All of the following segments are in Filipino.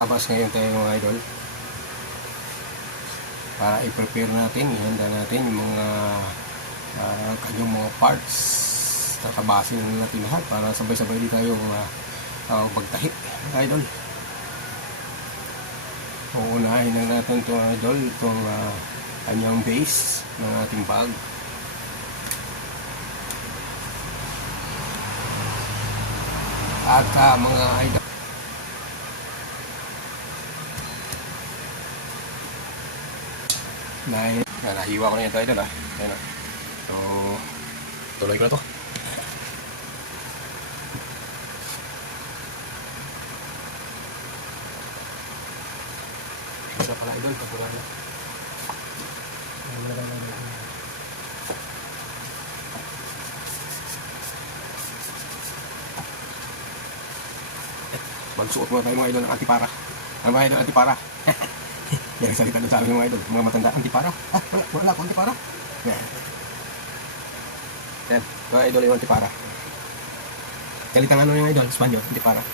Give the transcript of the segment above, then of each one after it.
Tapos ngayon tayo mga idol para i-prepare natin, ihanda natin yung mga kanyang mga parts. Tatabasin na natin lahat para sabay-sabay di tayo magtahi idol. Uunahin na natin itong idol, itong kanyang base ng ating bag. At mga idol, nahiwa ko na yan ito idol Ayan, so tuloy ko na to. Isa pala idol, pagkuran na. Magsuot muna tayo mga idol ng antipara. Ano ba idol, antipara? Yan salita doon sa amin mga idol, mga matanda, antipara. Wala ko antipara. Yan, mga idol yung antipara. Salitang ano yung idol, Espanyol, antipara.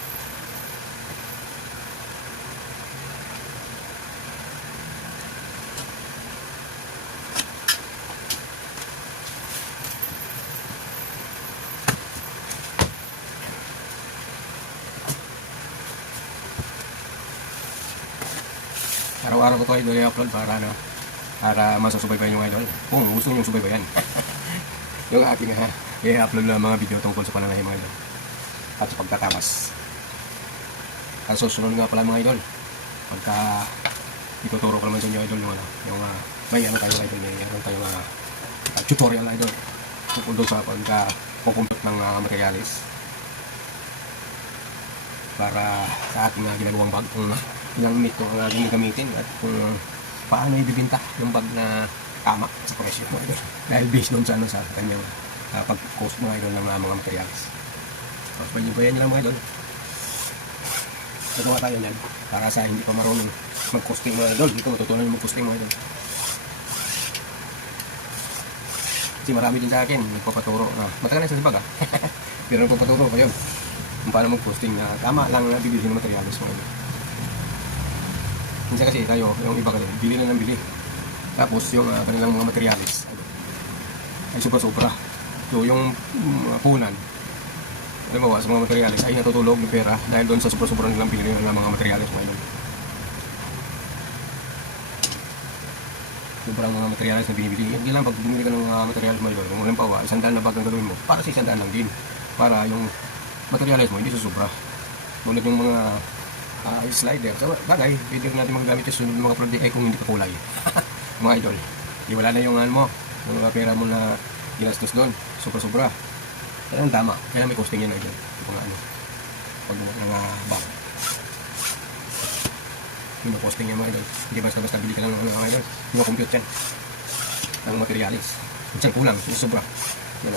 Araw-araw ko ito idol i-upload para masusubaybayan yung idol. Kung gusto nyo subaybayan. Yung aking i-upload na mga video tungkol sa pananahe mga idol. At sa pagtatawas. Ang susunod nga pala mga idol. Pagka ituturo ko naman sa inyo idol yung may ano tayo idol. May tayo tutorial idol. Tungkol doon sa pagkukumput ng materialis. Para sa ating ginagawang bag. Ilang mito ang ating gamitin at kung paano ibibinta yung bag na tama sa presyo mo idol. Dahil based doon sa kanyang pag-cost mga idol ng mga materials. Tapos bayan nyo lang mga idol. Nagawa tayo yan para sa hindi pa marunong mag-costing mga idol. Dito matutunan yung mag-costing mga idol. Kasi marami din sa akin nagpapaturo na matagal na sa bag pero nagpapaturo ko yun kung paano mag-costing na tama lang na bibili ng materials mga idol. Minsan kasi tayo, yung iba kasi, bili na ng bili. Tapos yung kanilang mga materialis ay sobra-sobra. So yung punan, alam mo ba, sa mga materialis ay natutulog ng pera dahil doon sa sobra-sobra nilang bili ng mga materialis mo. Sobrang mga materialis na binibili. Hindi lang pag bumili ka ng mga materialis mo, kung alam pa ba, 100 na bag ang gagawin mo, para sa 100 lang din. Para yung materialis mo hindi susobra. Tulad yung mga slider. So, bagay, pwede rin natin magagamit yung sunod ng mga project kung hindi ka kulay. Mga idol. Di wala na yung mo, yung mga pera mo na ginastos doon. Sobra-sobra. Kaya ang tama. Kaya may costing yan idol. Yung pag ng bag. Yung may costing yan mga idol. Hindi basta-basta bili ka lang ng mga idol. Yung compute yan. Ng materialis. Minsan kulang. Yung sobra. Yan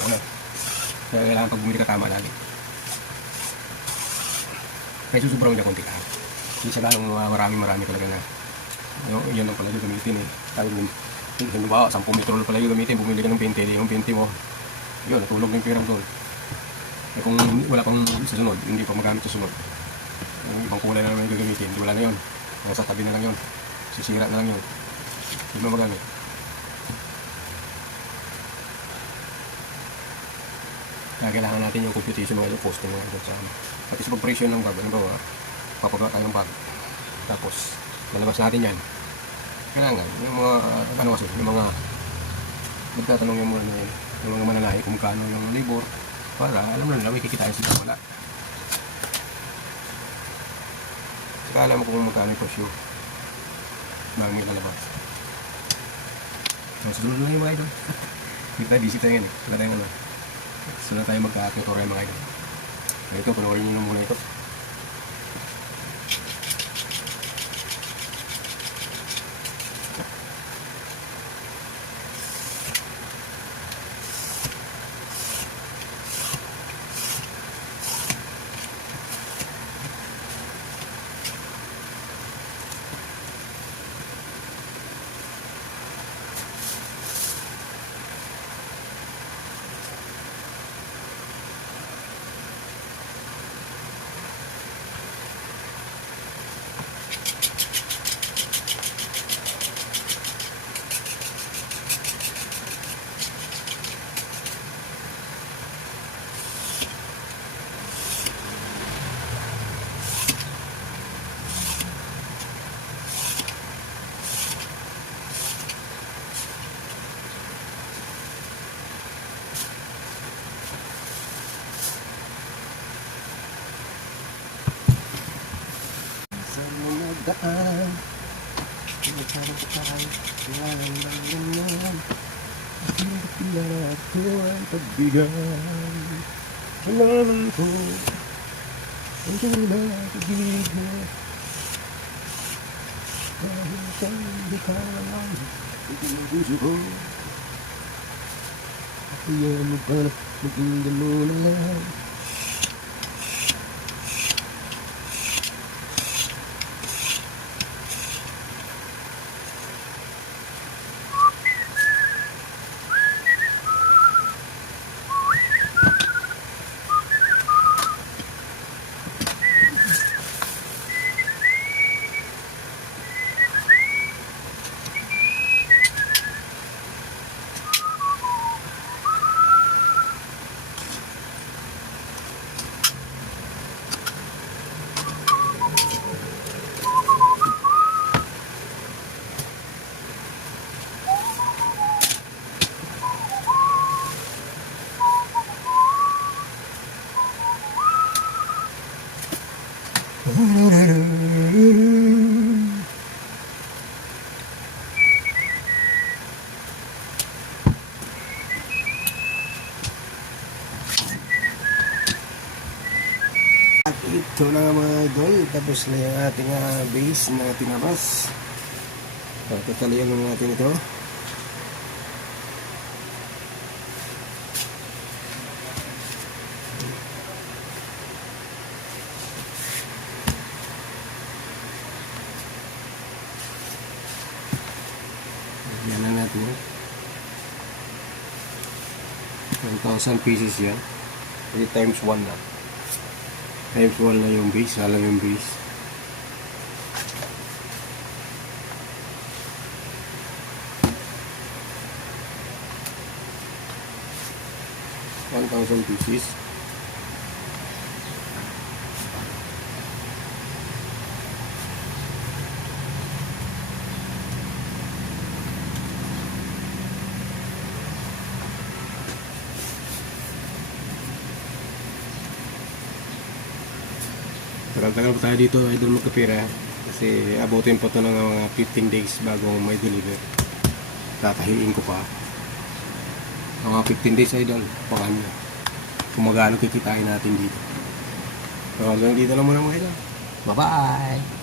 Kaya kailangan pag bumili ka tama lagi. May susubra mo niya konti lang. Hindi siya ganong marami talaga na yan lang pala yung gamitin Tawag mo, halimbawa 10 metro lang pala yung gamitin, bumili ka ng 20, yung 20 mo yun, natulog na yung pera doon. Kung wala pang sa sunod, hindi pa magamit sa sunod, yung ibang kulay na naman yung gagamitin, wala na yun, nasa tabi na lang yun, sisira na lang yun, hindi mo magamit. Kaya kailangan natin yung computation mga yung costing pati sa pag-presyo ng bag. Halimbawa, papagawa tayo ng bag. Tapos, lalabas natin yan. Kailangan, yung mga, yung mga magtatanong yung mga mananahi kung kano yung labor para alam na nila, may kikitain sila wala. Saka alam mo kung magkano yung presyo bago may lalabas. So, susunod na yung mga idol. Busy tayo yan Wala tayong Sunod tayo magka-tutorial mga idol. Ito, panoorin nyo muna ito. daan. Pinagsalang tayo, walang langanan. Ang kilala ko ang pagbigay. Halaman ko, ang kilala sa gilid mo. Dahil sa likha lang, ito ang puso ko. Kaya mo pala, maging mo na lang. At ito na nga mga idol, tapos na yung ating base na tinabas. So, tatalian na natin ito. Yan na natin yan. 1,000 pieces yan. 3 times 1 na. Times 1 na yung base, alam yung base. $1,000 pieces. Tagal-tagal pa tayo dito idol magkapira kasi abutin pa ito ng mga 15 days bago may deliver. Tatahiin ko pa mga 15 days idol pangan nyo kung magkano kikitain natin dito. So hanggang dito lang muna mga idol. Bye bye.